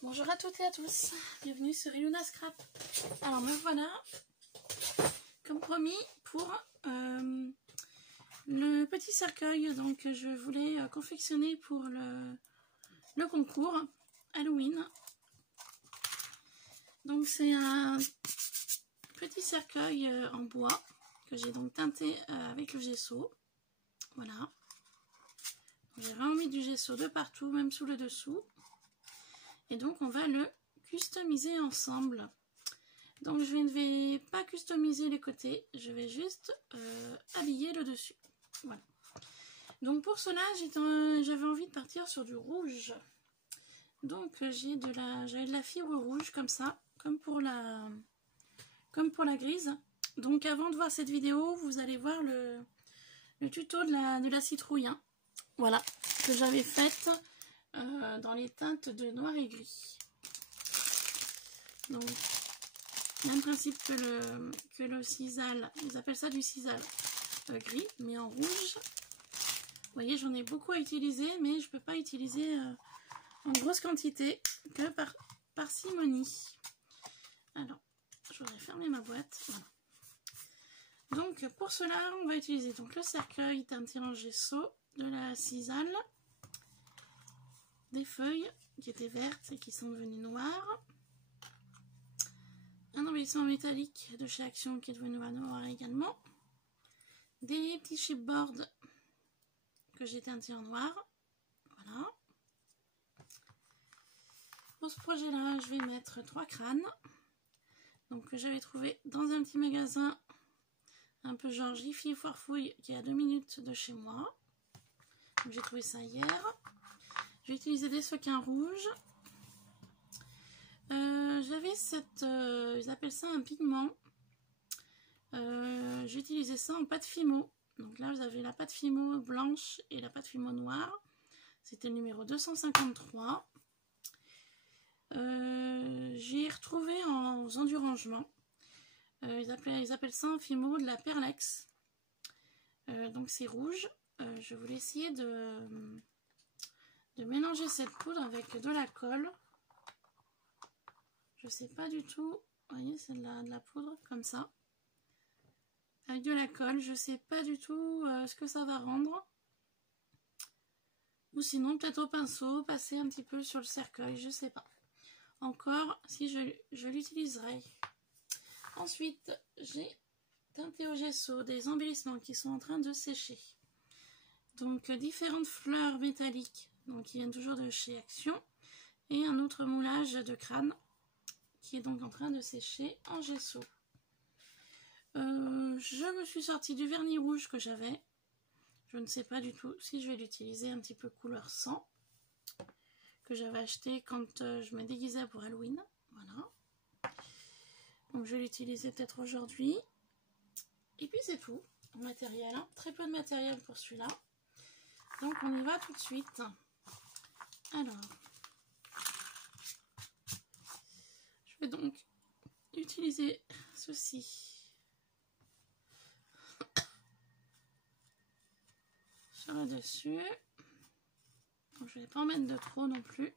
Bonjour à toutes et à tous, bienvenue sur Iluna Scrap. Alors me voilà, comme promis, pour le petit cercueil donc, que je voulais confectionner pour le concours Halloween. Donc c'est un petit cercueil en bois que j'ai donc teinté avec le gesso. Voilà. J'ai vraiment mis du gesso de partout, même sous le dessous. Et donc on va le customiser ensemble. Donc je ne vais pas customiser les côtés, je vais juste habiller le dessus. Voilà. Donc pour cela j'avais envie de partir sur du rouge. Donc j'avais de la fibre rouge comme ça, comme pour la grise. Donc avant de voir cette vidéo, vous allez voir le tuto de la citrouille. Hein. Voilà, que j'avais faite dans les teintes de noir et gris. Donc même principe que le sisal, ils appellent ça du sisal gris, mais en rouge. Vous voyez, j'en ai beaucoup à utiliser, mais je ne peux pas utiliser en grosse quantité que par parcimonie. Alors, je voudrais fermer ma boîte. Voilà. Donc pour cela, on va utiliser donc le cercueil teinté en gesso, de la sisal, des feuilles qui étaient vertes et qui sont devenues noires, un embellissement métallique de chez Action qui est devenu noir également, des petits chipboards que j'ai teintés en noir. Voilà. Pour ce projet là, je vais mettre 3 crânes donc que j'avais trouvé dans un petit magasin un peu genre Jiffy Foirefouille qui est à 2 minutes de chez moi. J'ai trouvé ça hier. Je vais utiliser des sequins rouges. J'avais cette... ils appellent ça un pigment. J'ai utilisé ça en pâte Fimo. Donc là, vous avez la pâte Fimo blanche et la pâte Fimo noire. C'était le numéro 253. J'ai retrouvé en faisant du rangement. Ils appellent ça en Fimo de la perlex. Donc c'est rouge. Je voulais essayer de mélanger cette poudre avec de la colle. Je sais pas du tout. Vous voyez, c'est de la poudre comme ça. Avec de la colle, je sais pas du tout ce que ça va rendre. Ou sinon, peut-être au pinceau, passer un petit peu sur le cercueil, je sais pas. Encore, si je l'utiliserai. Ensuite, j'ai teinté au gesso des embellissements qui sont en train de sécher. Donc, différentes fleurs métalliques, donc qui viennent toujours de chez Action. Et un autre moulage de crâne qui est donc en train de sécher en gesso. Je me suis sortie du vernis rouge que j'avais. Je ne sais pas du tout si je vais l'utiliser un petit peu couleur sang que j'avais acheté quand je me déguisais pour Halloween. Voilà. Donc je vais l'utiliser peut-être aujourd'hui. Et puis c'est tout. En matériel, hein. Très peu de matériel pour celui-là. Donc on y va tout de suite. Alors, je vais donc utiliser ceci sur le dessus. Donc, je ne vais pas en mettre de trop non plus.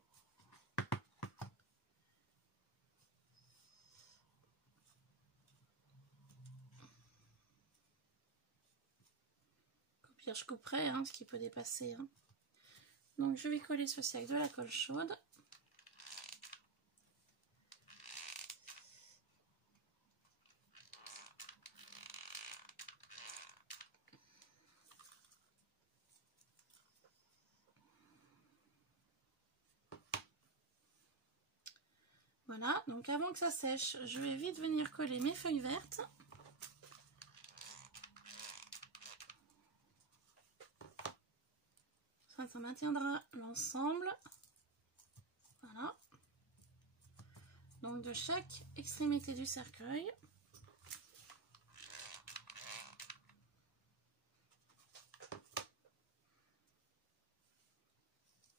Au pire, je couperai hein, ce qui peut dépasser. Hein. Donc je vais coller ceci avec de la colle chaude. Voilà, donc avant que ça sèche, je vais vite venir coller mes feuilles vertes. Ça maintiendra l'ensemble. Voilà. Donc de chaque extrémité du cercueil.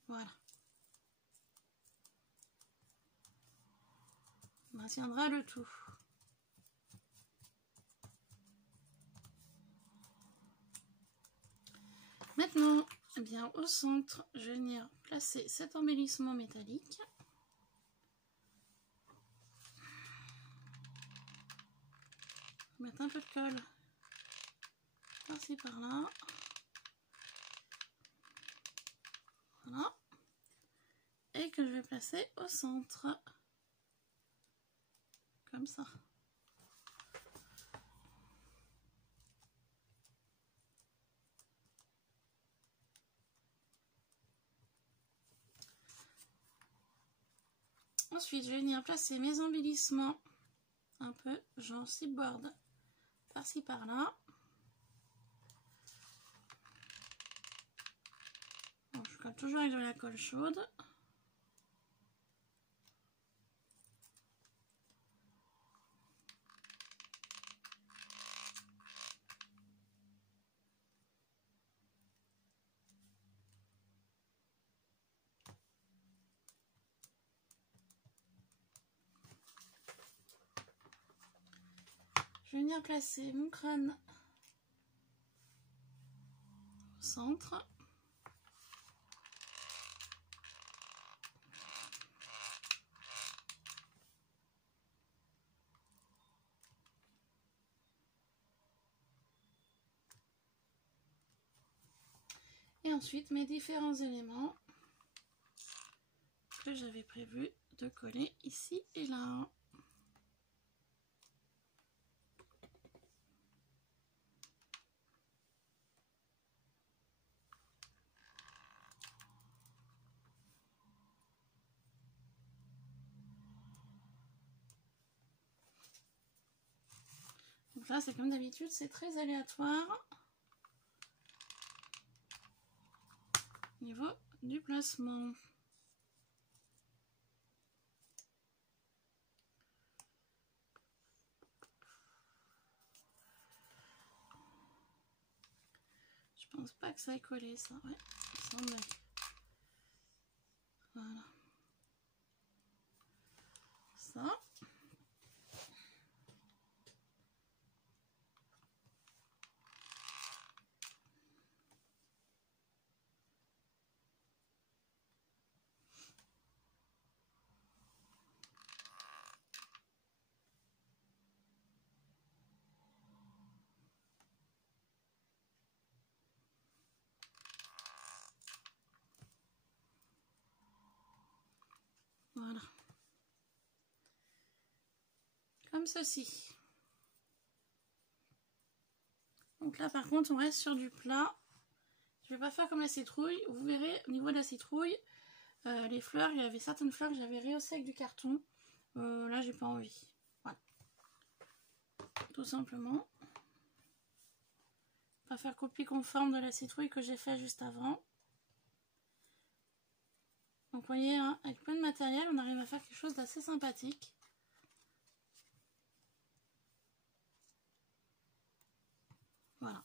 Voilà. On maintiendra le tout. Maintenant, eh bien, au centre, je vais venir placer cet embellissement métallique. mettre un peu de colle par-ci par-là. Voilà. Et que je vais placer au centre. Comme ça. Ensuite, je vais venir placer mes embellissements un peu, genre board par-ci par-là. Bon, je colle toujours avec de la colle chaude. Je vais venir placer mon crâne au centre. Et ensuite mes différents éléments que j'avais prévu de coller ici et là. Donc là, c'est comme d'habitude, c'est très aléatoire au niveau du placement. Je pense pas que ça ait collé, ça. Ouais, il me semble. Voilà. Ça. Voilà. Comme ceci. Donc là, par contre, on reste sur du plat. Je vais pas faire comme la citrouille. Vous verrez, au niveau de la citrouille, les fleurs, il y avait certaines fleurs que j'avais rehaussées avec du carton. Là, j'ai pas envie. Voilà. Tout simplement. Pas faire copie conforme de la citrouille que j'ai fait juste avant. Donc vous voyez, hein, avec plein de matériel, on arrive à faire quelque chose d'assez sympathique. Voilà.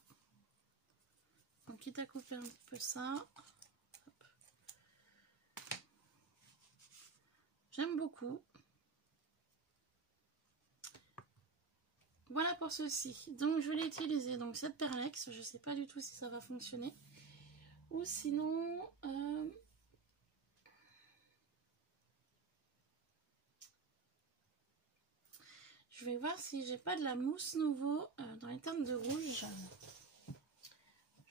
Donc quitte à couper un peu ça. J'aime beaucoup. Voilà pour ceci. Donc je vais utiliser donc cette perlex. Je ne sais pas du tout si ça va fonctionner. Ou sinon... je vais voir si j'ai pas de la mousse nouveau dans les teintes de rouge.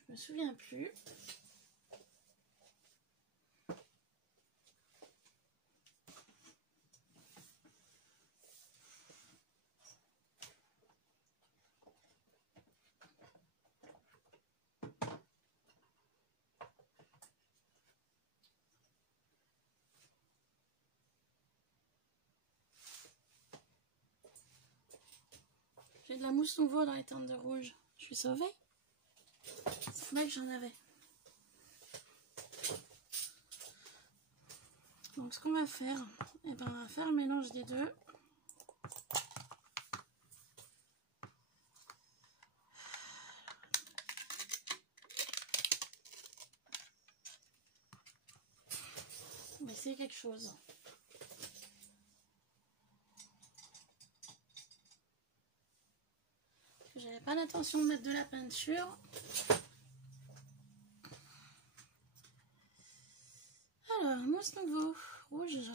Je me souviens plus. J'ai de la mousse nouveau dans les teintes de rouge. Je suis sauvée. C'est vrai que j'en avais. Donc ce qu'on va faire, eh ben, on va faire le mélange des deux. On va essayer quelque chose. J'avais pas l'intention de mettre de la peinture. Alors, mousse nouveau, rouge.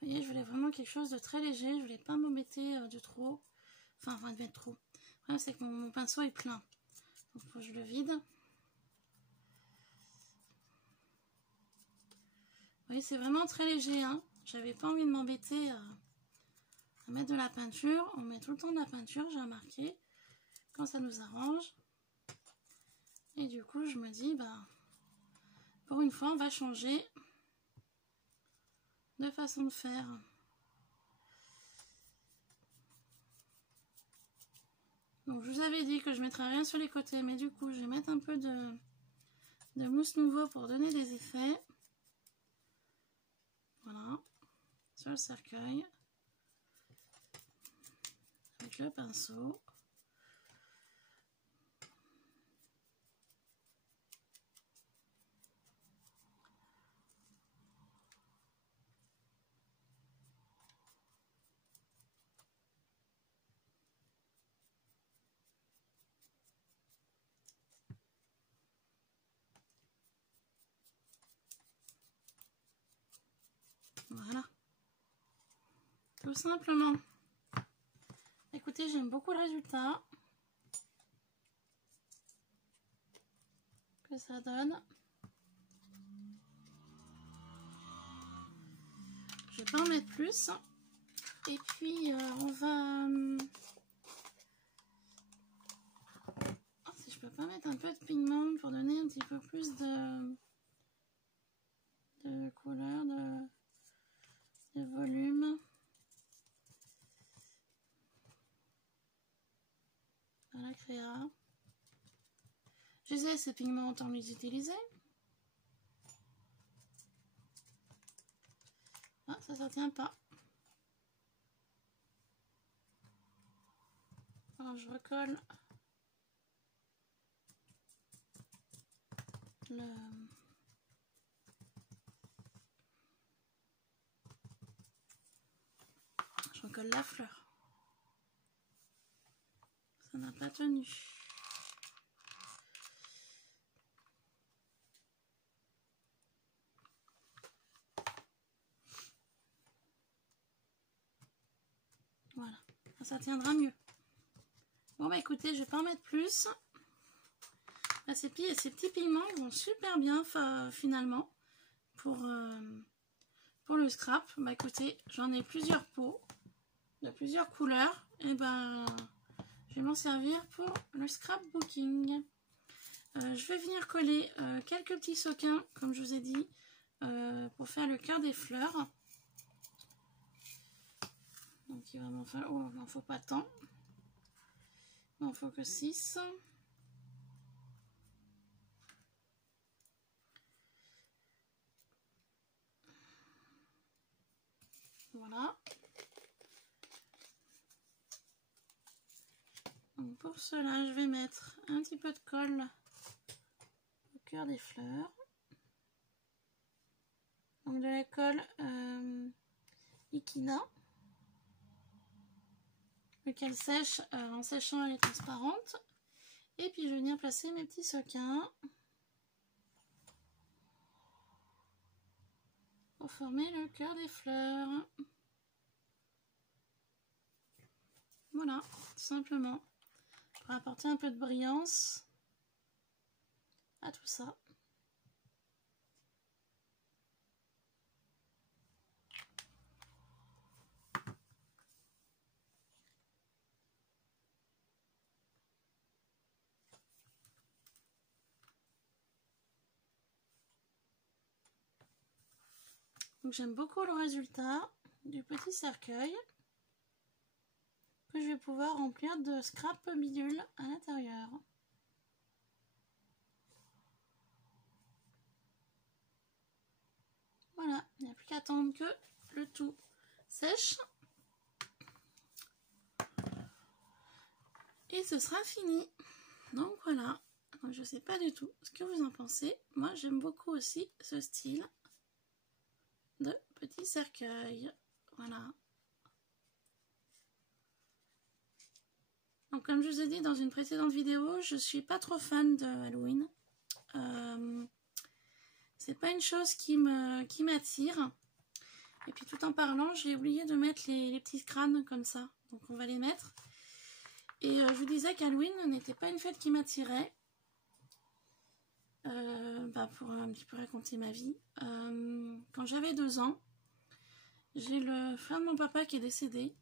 Vous voyez, je voulais vraiment quelque chose de très léger. Je voulais pas m'embêter de trop. Enfin, de mettre trop. Le problème, c'est que mon pinceau est plein. Donc, il faut que je le vide. Vous voyez, c'est vraiment très léger. Hein. J'avais pas envie de m'embêter à mettre de la peinture. On met tout le temps de la peinture, j'ai remarqué, quand ça nous arrange. Et du coup, je me dis, bah, pour une fois, on va changer de façon de faire. Donc, je vous avais dit que je ne mettrais rien sur les côtés, mais du coup, je vais mettre un peu de mousse nouveau pour donner des effets. Voilà, sur le cercueil, avec le pinceau. Voilà, tout simplement. Écoutez, j'aime beaucoup le résultat que ça donne. Je vais pas en mettre plus. Et puis, on va... si je peux pas mettre un peu de pigment pour donner un petit peu plus de couleur, de volume. À la créa. Je disais, ces pigments, autant les utiliser. Ah, ça tient pas. Alors, je recolle je recolle la fleur. Ça n'a pas tenu. Voilà, ça tiendra mieux. Bon bah écoutez, je vais pas en mettre plus. Là, ces petits pigments vont super bien finalement pour le scrap. Bah écoutez, j'en ai plusieurs pots de plusieurs couleurs. Et ben je vais m'en servir pour le scrapbooking. Je vais venir coller quelques petits sequins, comme je vous ai dit, pour faire le cœur des fleurs. Donc il va m'en falloir, oh, il m'en faut pas tant. Il m'en faut que 6. Voilà. Donc pour cela, je vais mettre un petit peu de colle au cœur des fleurs. Donc de la colle Ikina, lequel sèche en séchant, elle est transparente. Et puis je vais venir placer mes petits sequins pour former le cœur des fleurs. Voilà, tout simplement, pour apporter un peu de brillance à tout ça. Donc j'aime beaucoup le résultat du petit cercueil que je vais pouvoir remplir de scrap bidule à l'intérieur. Voilà, il n'y a plus qu'à attendre que le tout sèche. Et ce sera fini. Donc voilà, je ne sais pas du tout ce que vous en pensez. Moi j'aime beaucoup aussi ce style de petit cercueil. Voilà. Donc comme je vous ai dit dans une précédente vidéo, je suis pas trop fan de Halloween. C'est pas une chose qui m'attire. Et puis tout en parlant, j'ai oublié de mettre les petits crânes comme ça. Donc on va les mettre. Et je vous disais qu'Halloween n'était pas une fête qui m'attirait. Pour un petit peu raconter ma vie. Quand j'avais 2 ans, j'ai le frère de mon papa qui est décédé.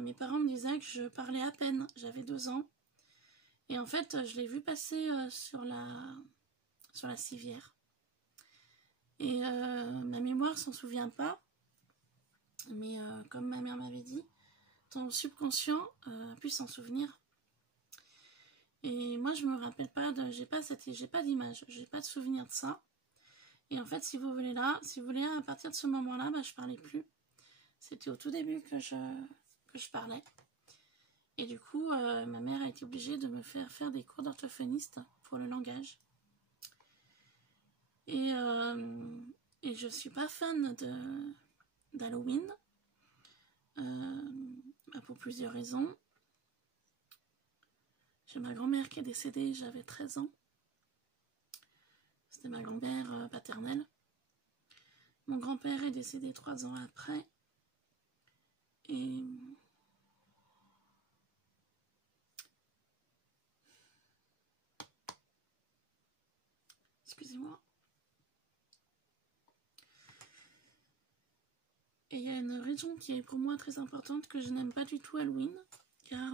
Mes parents me disaient que je parlais à peine. J'avais 2 ans. Et en fait, je l'ai vu passer sur la civière. Et ma mémoire s'en souvient pas. Mais comme ma mère m'avait dit, ton subconscient a pu s'en souvenir. Et moi, je me rappelle pas j'ai pas d'image, j'ai pas de souvenir de ça. Et en fait, si vous voulez, à partir de ce moment-là, je parlais plus. C'était au tout début que je parlais. Et du coup, ma mère a été obligée de me faire des cours d'orthophoniste pour le langage. Et je suis pas fan d'Halloween. Pour plusieurs raisons. J'ai ma grand-mère qui est décédée, j'avais 13 ans. C'était ma grand-mère paternelle. Mon grand-père est décédé 3 ans après. Et excusez-moi. Et il y a une raison qui est pour moi très importante, que je n'aime pas du tout Halloween, car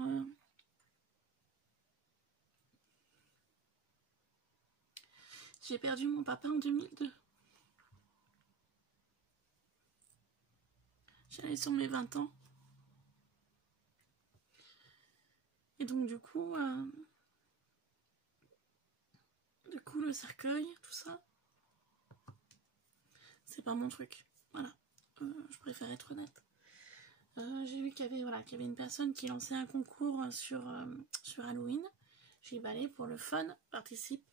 j'ai perdu mon papa en 2002. J'allais sur mes 20 ans. Et donc du coup, le cercueil, tout ça, c'est pas mon truc. Voilà, je préfère être honnête. J'ai vu qu'il y avait une personne qui lançait un concours sur Halloween. J'ai dit, allez, pour le fun, participe.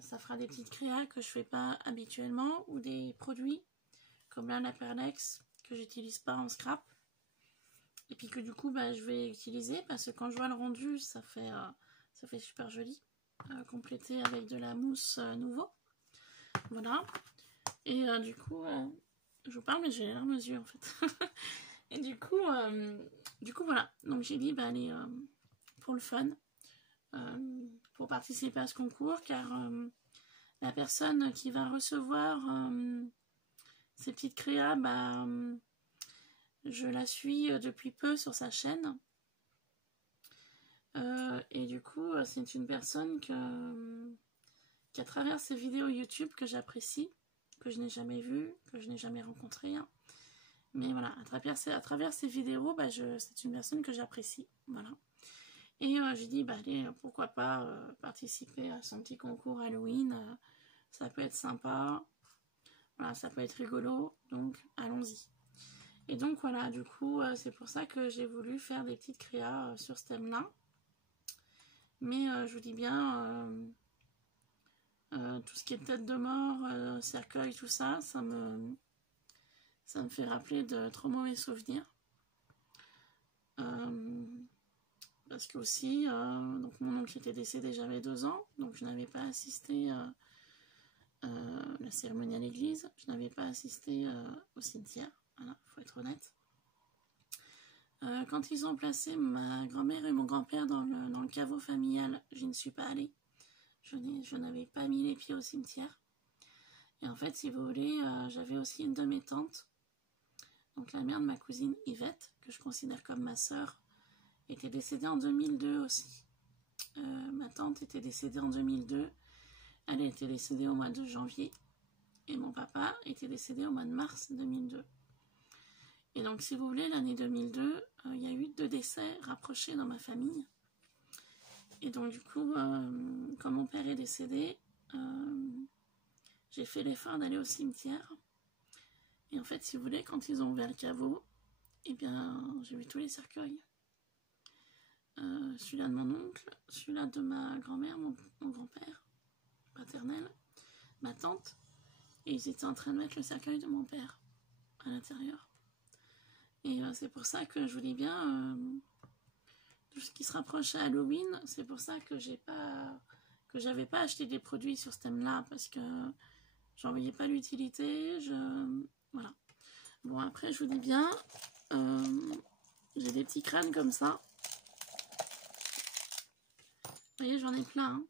Ça fera des petites créas que je fais pas habituellement, ou des produits comme là la Perlex que j'utilise pas en scrap, et puis que du coup je vais utiliser parce que quand je vois le rendu, ça fait super joli, complété avec de la mousse nouveau. Voilà. Et du coup, je vous parle mais j'ai les larmes aux yeux en fait. Et du coup voilà. Donc j'ai dit allez, pour le fun, pour participer à ce concours, car la personne qui va recevoir ces petites créas, je la suis depuis peu sur sa chaîne. Et du coup, c'est une personne qui, à travers ses vidéos YouTube, que j'apprécie, que je n'ai jamais vue, que je n'ai jamais rencontrée. Hein. Mais voilà, à travers ses vidéos, c'est une personne que j'apprécie. Voilà. Et j'ai dit, allez, pourquoi pas participer à son petit concours Halloween. Ça peut être sympa. Voilà, ça peut être rigolo. Donc, allons-y. Et donc, voilà, du coup, c'est pour ça que j'ai voulu faire des petites créas sur ce thème-là. Mais je vous dis bien, tout ce qui est tête de mort, cercueil, tout ça, ça me fait rappeler de trop mauvais souvenirs. Parce que aussi, donc mon oncle était décédé, j'avais 2 ans, donc je n'avais pas assisté à la cérémonie à l'église, je n'avais pas assisté au cimetière, voilà, faut être honnête. Quand ils ont placé ma grand-mère et mon grand-père dans le caveau familial, je ne suis pas allée. Je n'avais pas mis les pieds au cimetière. Et en fait, si vous voulez, j'avais aussi une de mes tantes, donc la mère de ma cousine Yvette, que je considère comme ma sœur, était décédée en 2002 aussi. Ma tante était décédée en 2002. Elle a été décédée au mois de janvier. Et mon papa était décédé au mois de mars 2002. Et donc, si vous voulez, l'année 2002, il y a eu 2 décès rapprochés dans ma famille. Et donc, du coup, quand mon père est décédé, j'ai fait l'effort d'aller au cimetière. Et en fait, si vous voulez, quand ils ont ouvert le caveau, eh bien, j'ai vu tous les cercueils. Celui-là de mon oncle, celui-là de ma grand-mère, mon grand-père paternel, ma tante, et ils étaient en train de mettre le cercueil de mon père à l'intérieur. Et c'est pour ça que je vous dis bien, tout ce qui se rapproche à Halloween, c'est pour ça que que j'avais pas acheté des produits sur ce thème-là parce que j'en voyais pas l'utilité. Voilà. Bon, après, je vous dis bien, j'ai des petits crânes comme ça. Vous voyez, j'en ai plein.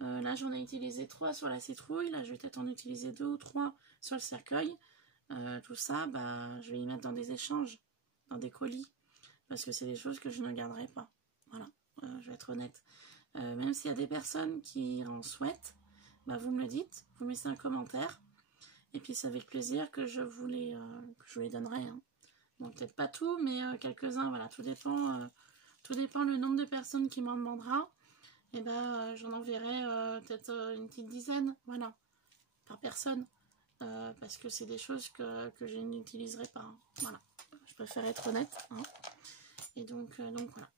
Hein. Là, j'en ai utilisé 3 sur la citrouille. Là, je vais peut-être en utiliser 2 ou 3 sur le cercueil. Tout ça, bah, je vais y mettre dans des échanges, dans des colis. Parce que c'est des choses que je ne garderai pas. Voilà, je vais être honnête. Même s'il y a des personnes qui en souhaitent, bah, vous me le dites. Vous me laissez un commentaire. Et puis, c'est avec plaisir que je vous les donnerai. Hein. Bon, peut-être pas tout, mais quelques-uns. Voilà, tout dépend le nombre de personnes qui m'en demandera. Et ben, j'en enverrai peut-être une petite dizaine, voilà, par personne. Parce que c'est des choses que je n'utiliserai pas. Hein. Voilà, je préfère être honnête. Hein. Et donc voilà.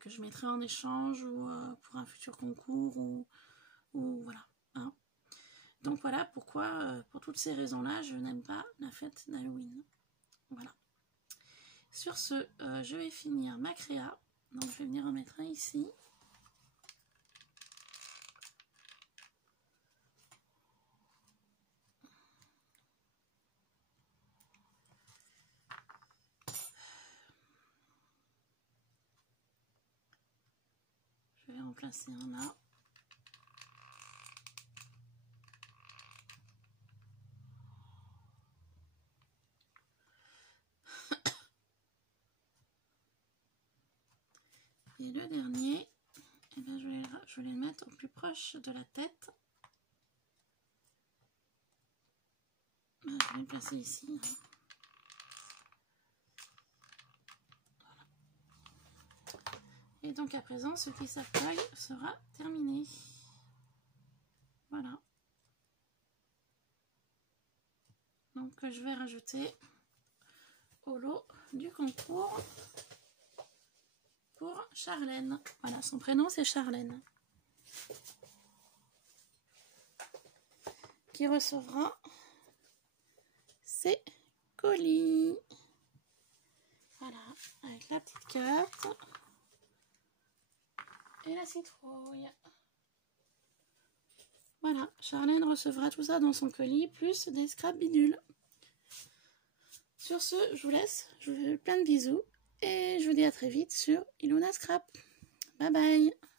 Que je mettrai en échange ou pour un futur concours ou voilà. Hein. Donc voilà pourquoi, pour toutes ces raisons-là, je n'aime pas la fête d'Halloween. Voilà. Sur ce, je vais finir ma créa. Donc je vais venir en mettre un ici. Je vais en placer un là. Et le dernier, eh bien, je vais le mettre au plus proche de la tête. Je vais le placer ici. Voilà. Et donc à présent, ce qui s'accueille sera terminé. Voilà. Donc je vais rajouter au lot du concours pour Charlène. Voilà, son prénom c'est Charlène. Qui recevra ses colis. Voilà, avec la petite carte et la citrouille. Voilà, Charlène recevra tout ça dans son colis, plus des scraps bidules. Sur ce, je vous laisse, je vous fais plein de bisous et je vous dis à très vite sur Ilona Scrap. Bye bye.